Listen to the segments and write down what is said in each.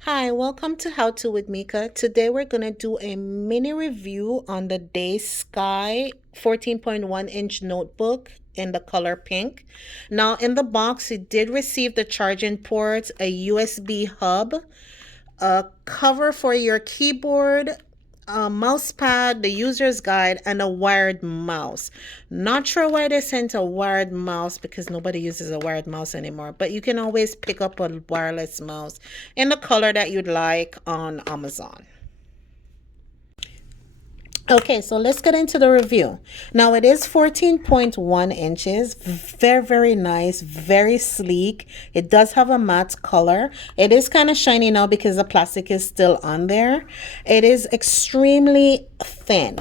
Hi, welcome to How To with Mika. Today we're going to do a mini review on the DaySky 14.1-inch notebook in the color pink. Now in the box, it did receive the charging port, a USB hub, a cover for your keyboard, a mouse pad, the user's guide, and a wired mouse. Not sure why they sent a wired mouse because nobody uses a wired mouse anymore, but you can always pick up a wireless mouse in the color that you'd like on Amazon. Okay, so let's get into the review. Now it is 14.1 inches, very nice, very sleek. It does have a matte color. It is kind of shiny now because the plastic is still on there. It is extremely thin,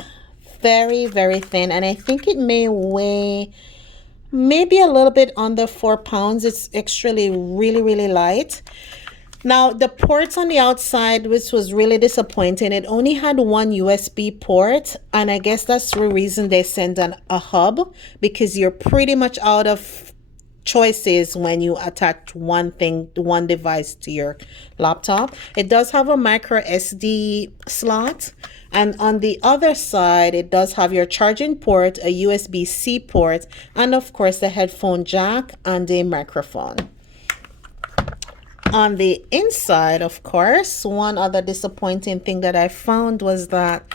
very thin, and I think it may weigh maybe a little bit under 4 pounds. It's actually really light. Now, the ports on the outside, which was really disappointing, it only had one USB port, and I guess that's the reason they sent a hub, because you're pretty much out of choices when you attach one device to your laptop. It does have a micro SD slot, and on the other side, it does have your charging port, a USB-C port, and of course, the headphone jack and a microphone. On the inside, of course, one other disappointing thing that I found was that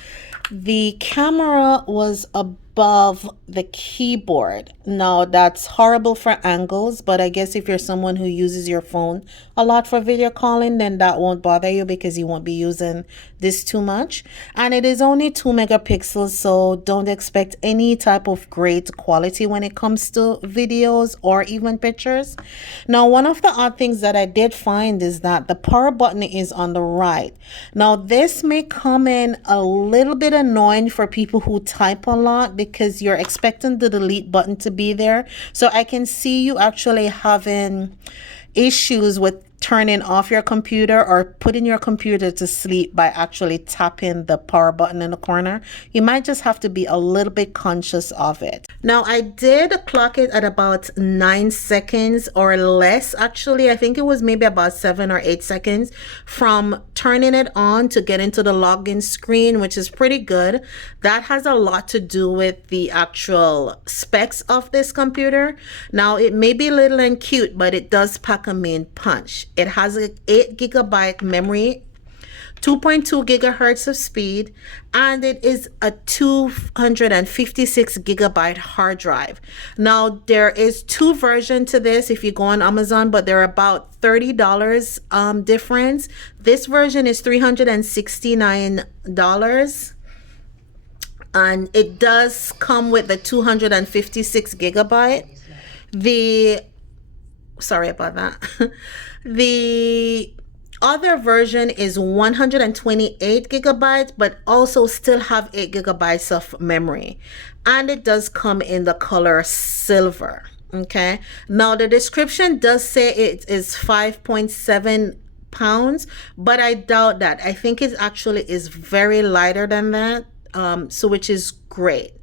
the camera was above the keyboard. Now, that's horrible for angles, but I guess if you're someone who uses your phone a lot for video calling, then that won't bother you because you won't be using this too much. And it is only 2 megapixels, so don't expect any type of great quality when it comes to videos or even pictures. Now, one of the odd things that I did find is that the power button is on the right. Now, this may come in a little bit annoying for people who type a lot because you're expecting the delete button to be there. So I can see you actually having issues with turning off your computer or putting your computer to sleep by actually tapping the power button in the corner. You might just have to be a little bit conscious of it. Now, I did clock it at about 9 seconds or less. Actually, I think it was maybe about 7 or 8 seconds from turning it on to get into the login screen, which is pretty good. That has a lot to do with the actual specs of this computer. Now, it may be little and cute, but it does pack a mean punch. It has an 8 gigabyte memory, 2.2 gigahertz of speed, and it is a 256 gigabyte hard drive. Now, there is 2 versions to this if you go on Amazon, but they're about $30 difference. This version is $369, and it does come with the 256 gigabyte. Sorry about that. The other version is 128 gigabytes, but also still have 8 gigabytes of memory. And it does come in the color silver. Okay. Now, the description does say it is 5.7 pounds, but I doubt that. I think it actually is very lighter than that. Which is great.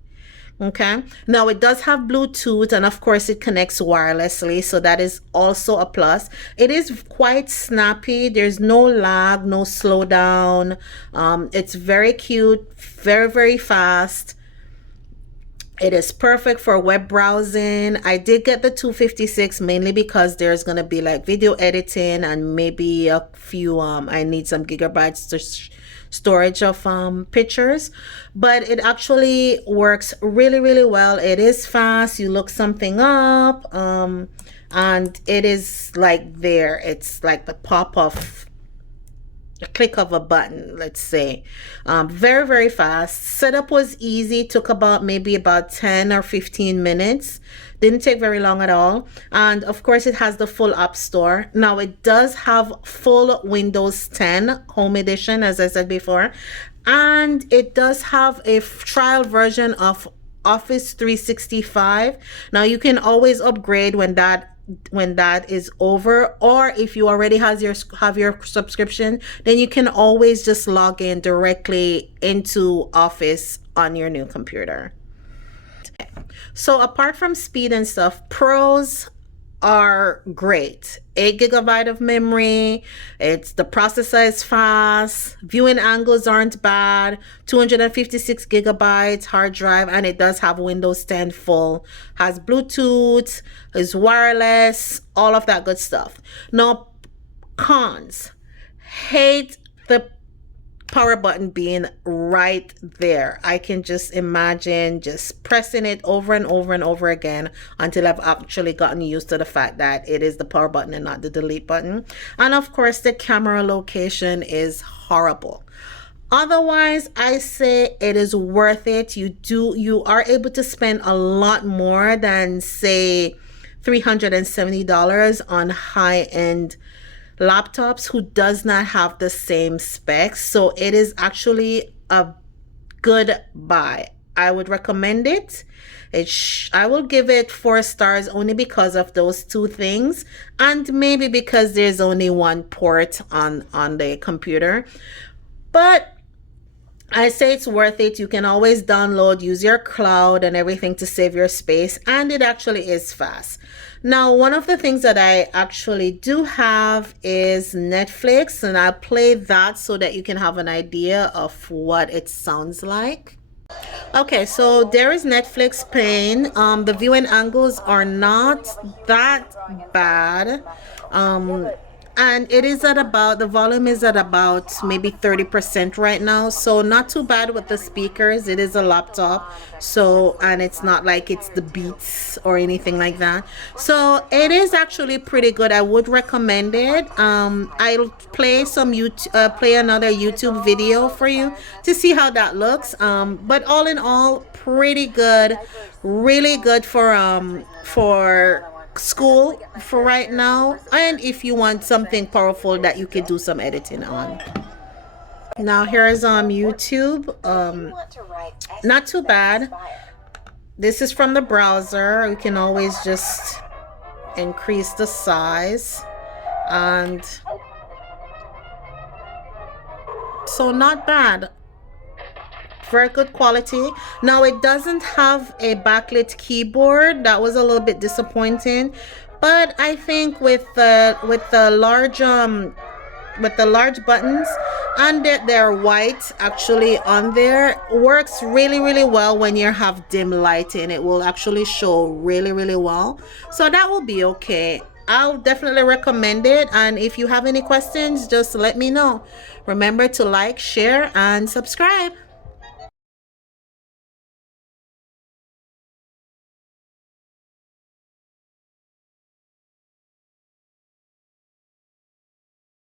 Okay, now it does have Bluetooth, and of course it connects wirelessly, so that is also a plus. It is quite snappy. There's no lag, no slowdown. It's very cute, very fast. It is perfect for web browsing. I did get the 256 mainly because there's going to be like video editing and maybe a few I need some gigabytes to storage of pictures, but it actually works really well. It is fast. You look something up and it is like there. It's like the pop of a click of a button, let's say. Very fast. Setup was easy. Took maybe about 10 or 15 minutes. Didn't take very long at all. And of course, it has the full app store. Now, it does have full Windows 10 Home Edition, as I said before. And it does have a trial version of Office 365. Now, you can always upgrade when that is over, or if you already have your subscription, then you can always just log in directly into Office on your new computer. So apart from speed and stuff, pros, are great. 8 GB of memory. The processor is fast. Viewing angles aren't bad. 256 GB hard drive, and it does have Windows 10 full. Has Bluetooth, is wireless, all of that good stuff. Now, cons. Hate the power button being right there. I can just imagine just pressing it over and over and over again until I've actually gotten used to the fact that it is the power button and not the delete button. And of course, the camera location is horrible. Otherwise, I say it is worth it. You are able to spend a lot more than, say, $370 on high-end laptops who does not have the same specs. So it is actually a good buy. I would recommend it. I will give it 4 stars only because of those two things, and maybe because there's only one port on the computer. But I say it's worth it. You can always download, use your cloud and everything to save your space, and it actually is fast. Now, one of the things that I actually do have is Netflix, and I'll play that so that you can have an idea of what it sounds like. Okay, so there is Netflix playing. The viewing angles are not that bad. And it is at about, the volume is at about maybe 30% right now. So not too bad with the speakers. It is a laptop. So, and it's not like it's the Beats or anything like that. So it is actually pretty good. I would recommend it. I'll play play another YouTube video for you to see how that looks. But all in all, pretty good. Really good for school for right now, and if you want something powerful that you could do some editing on. Now here's YouTube. Not too bad. This is from the browser. You can always just increase the size, and so not bad. Very good quality. Now it doesn't have a backlit keyboard. That was a little bit disappointing, but I think with the large buttons, and they're white actually on there, works really well. When you have dim lighting, it will actually show really well, so that will be okay. I'll definitely recommend it, and if you have any questions, just let me know. Remember to like, share, and subscribe.